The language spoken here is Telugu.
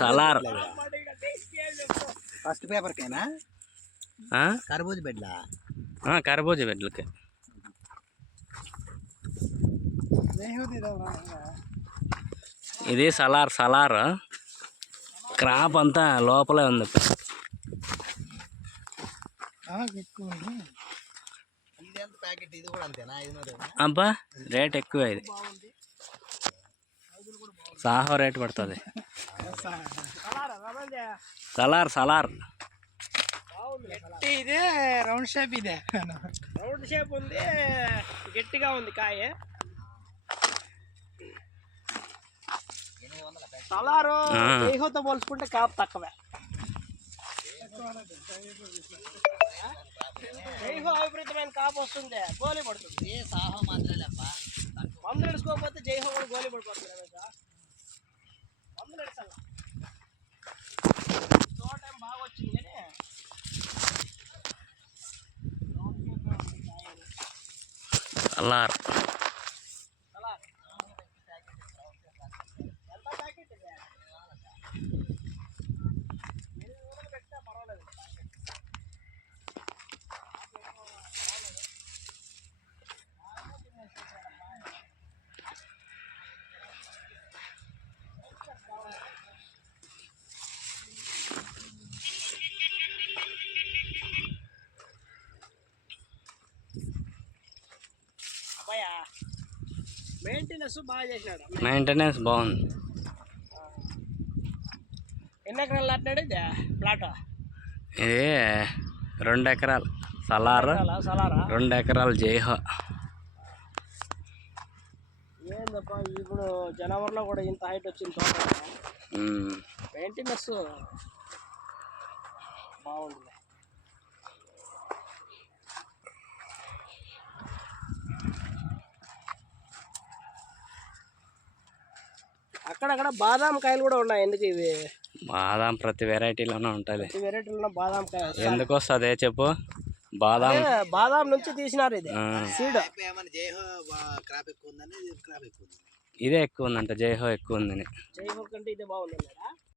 సలార్ ఫస్ట్ పేపర్కేనా కర్బూజ బెడ్లా కర్బూజ బెడ్లకి ఇది సలార్ క్రాప్ అంతా లోపలే ఉంది. అబ్బా రేట్ ఎక్కువ, ఇది సాహో రేట్ పడుతుంది. సలార్ ఇదే రౌండ్ షేప్, ఇదే రౌండ్ షేప్ ఉంది, గట్టిగా ఉంది కాయ. సలారు జైహోతో పోల్చుకుంటే కాపు తక్కువే. జైహో విపరీతమైన కాపు వస్తుంది, గోలీ పడుతుంది. సాహో మందులు ఎడుచుకోకపోతే జైహో కూడా గోలీ పడిపోతుంది. మందులు ఎడచాల టైం బాగా వచ్చింది కానీ సలార్ ఎంత ప్యాకెట్ ఇది? పెట్టా పర్వాలేదు. మెయింటెనెన్స్ బాగా చేసినాడు. మెయింటెనెన్స్ బాగుంది. ఎన్ని ఎకరాలు నాటినాడు ఇది ప్లాట్? ఇది 2 ఎకరాలు సలార్, 2 ఎకరాలు జైహో. ఏందప్ప ఇప్పుడు జనవరిలో కూడా ఇంత హైట్ వచ్చింది తోట. మెయింటెనెన్స్ బాగుంది. అక్కడక్కడ బాదాం కాయలు కూడా ఉన్నాయి. ఎందుకు ఇవి? బాదాం ప్రతి వెరైటీలోనే ఉంటుంది. ప్రతి వెరైటీలో బాదాం కాయ ఎందుకు వస్తుంది చెప్పు? బాదాం నుంచి తీసినారు ఇది సీడ్. ఇదే ఎక్కువ ఉందంట, జైహో ఎక్కువ ఉందని. జైహో కంటే ఇదే బాగుంది.